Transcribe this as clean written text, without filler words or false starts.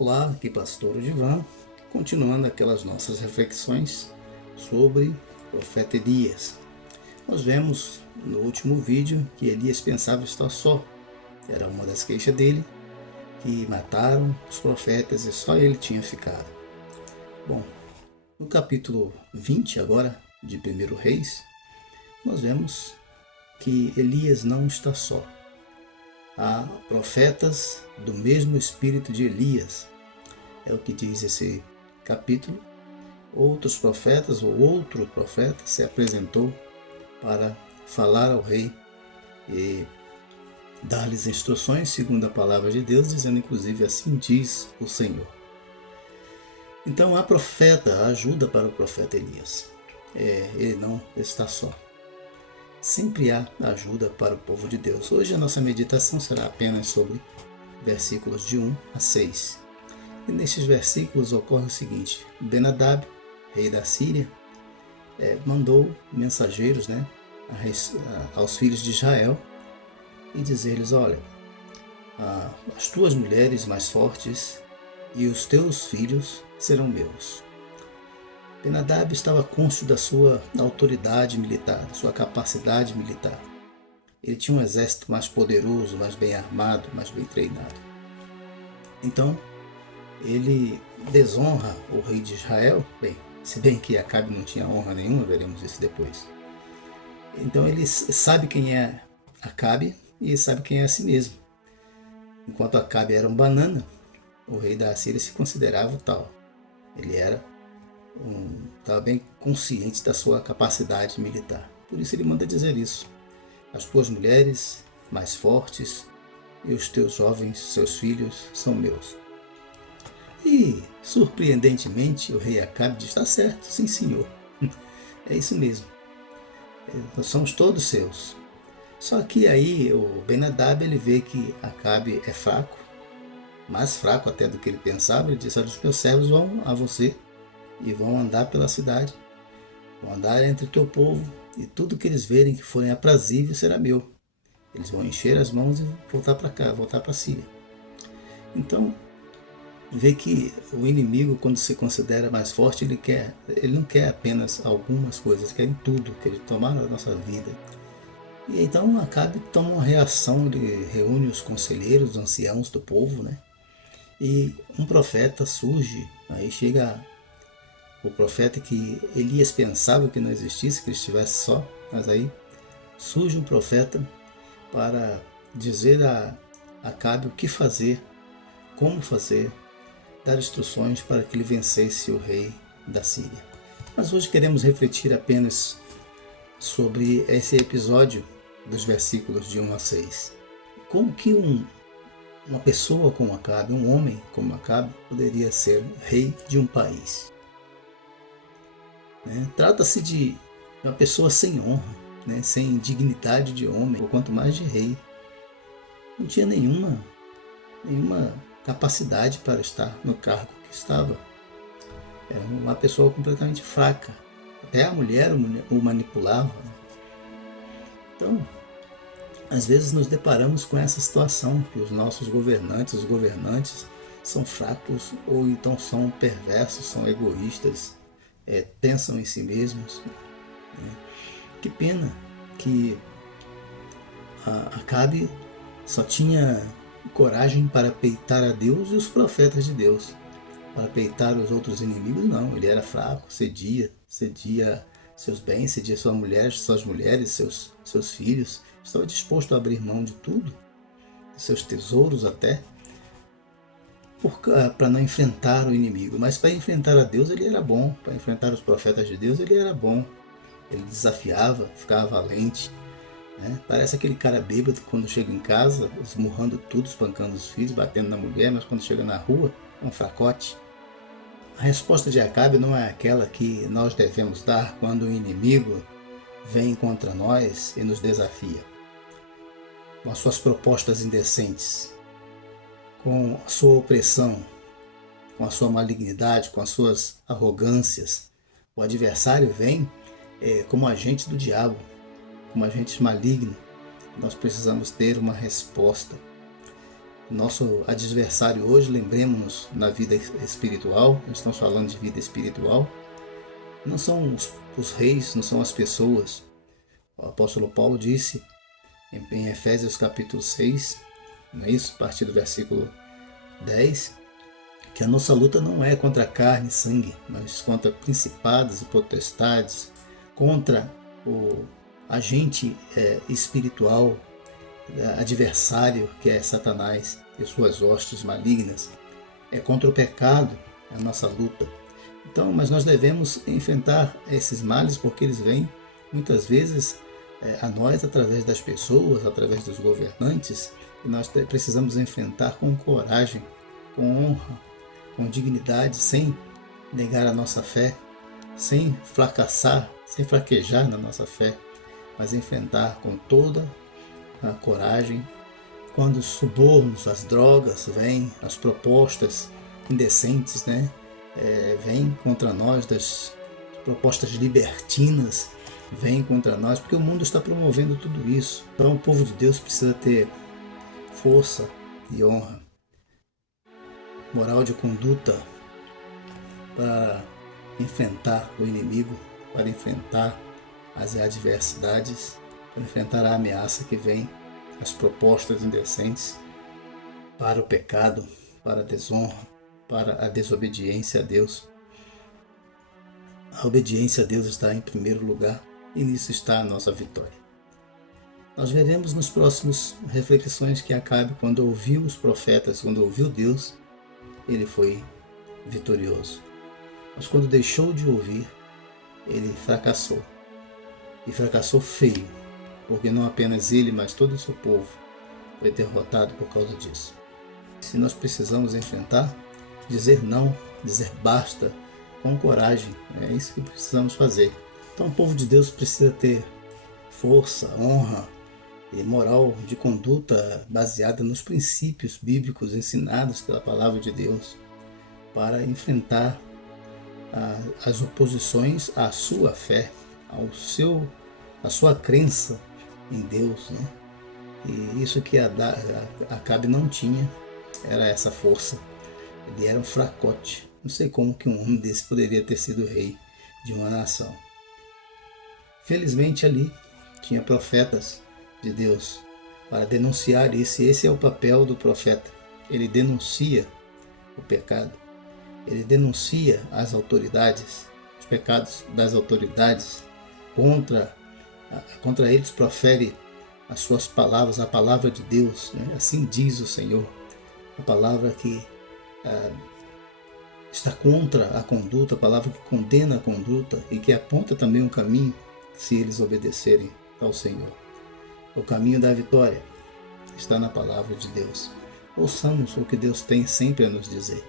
Olá, aqui Pastor Odivan, continuando aquelas nossas reflexões sobre o profeta Elias. Nós vemos no último vídeo que Elias pensava estar só. Era uma das queixas dele, que mataram os profetas e só ele tinha ficado. Bom, no capítulo 20 agora, de 1 Reis, nós vemos que Elias não está só. Há profetas do mesmo espírito de Elias. É o que diz esse capítulo. Outros profetas ou outro profeta se apresentou para falar ao rei e dar-lhes instruções segundo a palavra de Deus, dizendo inclusive assim diz o Senhor. Então há profeta, há ajuda para o profeta Elias. Ele não está só. Sempre há ajuda para o povo de Deus. Hoje a nossa meditação será apenas sobre versículos de 1 a 6. E nestes versículos ocorre o seguinte: Ben-Hadad, rei da Síria, mandou mensageiros aos filhos de Israel e dizer-lhes: olha, as tuas mulheres mais fortes e os teus filhos serão meus. Ben-Hadad estava cônscio da sua autoridade militar, da sua capacidade militar. Ele tinha um exército mais poderoso, mais bem armado, mais bem treinado. Então, ele desonra o rei de Israel, se bem que Acabe não tinha honra nenhuma, veremos isso depois. Então ele sabe quem é Acabe e sabe quem é a si mesmo. Enquanto Acabe era um banana, o rei da Síria se considerava tal. Ele estava bem consciente da sua capacidade militar. Por isso ele manda dizer isso: as tuas mulheres mais fortes e os teus jovens, seus filhos, são meus. E, surpreendentemente, o rei Acabe diz: está certo, sim senhor, é isso mesmo, nós somos todos seus. Só que aí o Ben-Hadad ele vê que Acabe é fraco, mais fraco até do que ele pensava. Ele diz: olha, os meus servos vão a você e vão andar pela cidade, vão andar entre o teu povo, e tudo que eles verem que forem aprazível será meu. Eles vão encher as mãos e voltar para cá, voltar para a Síria. Então, vê que o inimigo, quando se considera mais forte, ele não quer apenas algumas coisas, ele quer tudo, quer tomar a nossa vida. E então Acabe toma uma reação, ele reúne os conselheiros, os anciãos do povo, e um profeta surge. Aí chega o profeta que Elias pensava que não existisse, que ele estivesse só, mas aí surge um profeta para dizer a Acabe o que fazer, como fazer, dar instruções para que ele vencesse o rei da Síria. Mas hoje queremos refletir apenas sobre esse episódio dos versículos de 1 a 6. Como que uma pessoa como Acabe, um homem como Acabe, poderia ser rei de um país? Trata-se de uma pessoa sem honra, sem dignidade de homem, ou quanto mais de rei. Não tinha nenhuma capacidade para estar no cargo que estava. Era uma pessoa completamente fraca. Até a mulher o manipulava. Então, às vezes nos deparamos com essa situação, que os nossos os governantes são fracos, ou então são perversos, são egoístas, pensam em si mesmos. Que pena que Acabe só tinha coragem para peitar a Deus e os profetas de Deus. Para peitar os outros inimigos, não. Ele era fraco, cedia seus bens, cedia suas mulheres, seus filhos. Estava disposto a abrir mão de tudo, de seus tesouros até, para não enfrentar o inimigo. Mas para enfrentar a Deus ele era bom, para enfrentar os profetas de Deus ele era bom. Ele desafiava, ficava valente. Parece aquele cara bêbado quando chega em casa, esmurrando tudo, espancando os filhos, batendo na mulher, mas quando chega na rua é um fracote. A resposta de Acabe não é aquela que nós devemos dar quando o inimigo vem contra nós e nos desafia, com as suas propostas indecentes, com a sua opressão, com a sua malignidade, com as suas arrogâncias. O adversário vem como agente do diabo, como agente maligno. Nós precisamos ter uma resposta. Nosso adversário hoje, lembremos-nos, na vida espiritual, nós estamos falando de vida espiritual, não são os reis, não são as pessoas. O apóstolo Paulo disse em Efésios capítulo 6, não é isso? A partir do versículo 10, que a nossa luta não é contra carne e sangue, mas contra principados e potestades, contra o agente espiritual, adversário que é Satanás e suas hostes malignas. É contra o pecado a nossa luta. Então, mas nós devemos enfrentar esses males porque eles vêm muitas vezes a nós através das pessoas, através dos governantes, e nós precisamos enfrentar com coragem, com honra, com dignidade, sem negar a nossa fé, sem fracassar, sem fraquejar na nossa fé, mas enfrentar com toda a coragem. Quando os subornos, as drogas vêm, as propostas indecentes, vêm contra nós, das propostas libertinas vêm contra nós, porque o mundo está promovendo tudo isso. Então o povo de Deus precisa ter força e honra, moral de conduta para enfrentar o inimigo, para enfrentar as adversidades, para enfrentar a ameaça que vem, as propostas indecentes para o pecado, para a desonra, para a desobediência a Deus. A obediência a Deus está em primeiro lugar e nisso está a nossa vitória. Nós veremos nos próximos reflexões que Acabe, quando ouviu os profetas, quando ouviu Deus, ele foi vitorioso. Mas quando deixou de ouvir, ele fracassou. E fracassou feio, porque não apenas ele, mas todo o seu povo foi derrotado por causa disso. Se nós precisamos enfrentar, dizer não, dizer basta, com coragem, é isso que precisamos fazer. Então o povo de Deus precisa ter força, honra e moral de conduta baseada nos princípios bíblicos ensinados pela palavra de Deus para enfrentar as oposições à sua fé, à sua crença em Deus, E isso que Acabe não tinha, era essa força. Ele era um fracote. Não sei como que um homem desse poderia ter sido rei de uma nação. Felizmente ali tinha profetas de Deus para denunciar isso. E esse é o papel do profeta. Ele denuncia o pecado. Ele denuncia as autoridades, os pecados das autoridades. Contra eles profere as suas palavras, a palavra de Deus. Assim diz o Senhor. A palavra que está contra a conduta, a palavra que condena a conduta e que aponta também um caminho se eles obedecerem ao Senhor. O caminho da vitória está na palavra de Deus. Ouçamos o que Deus tem sempre a nos dizer.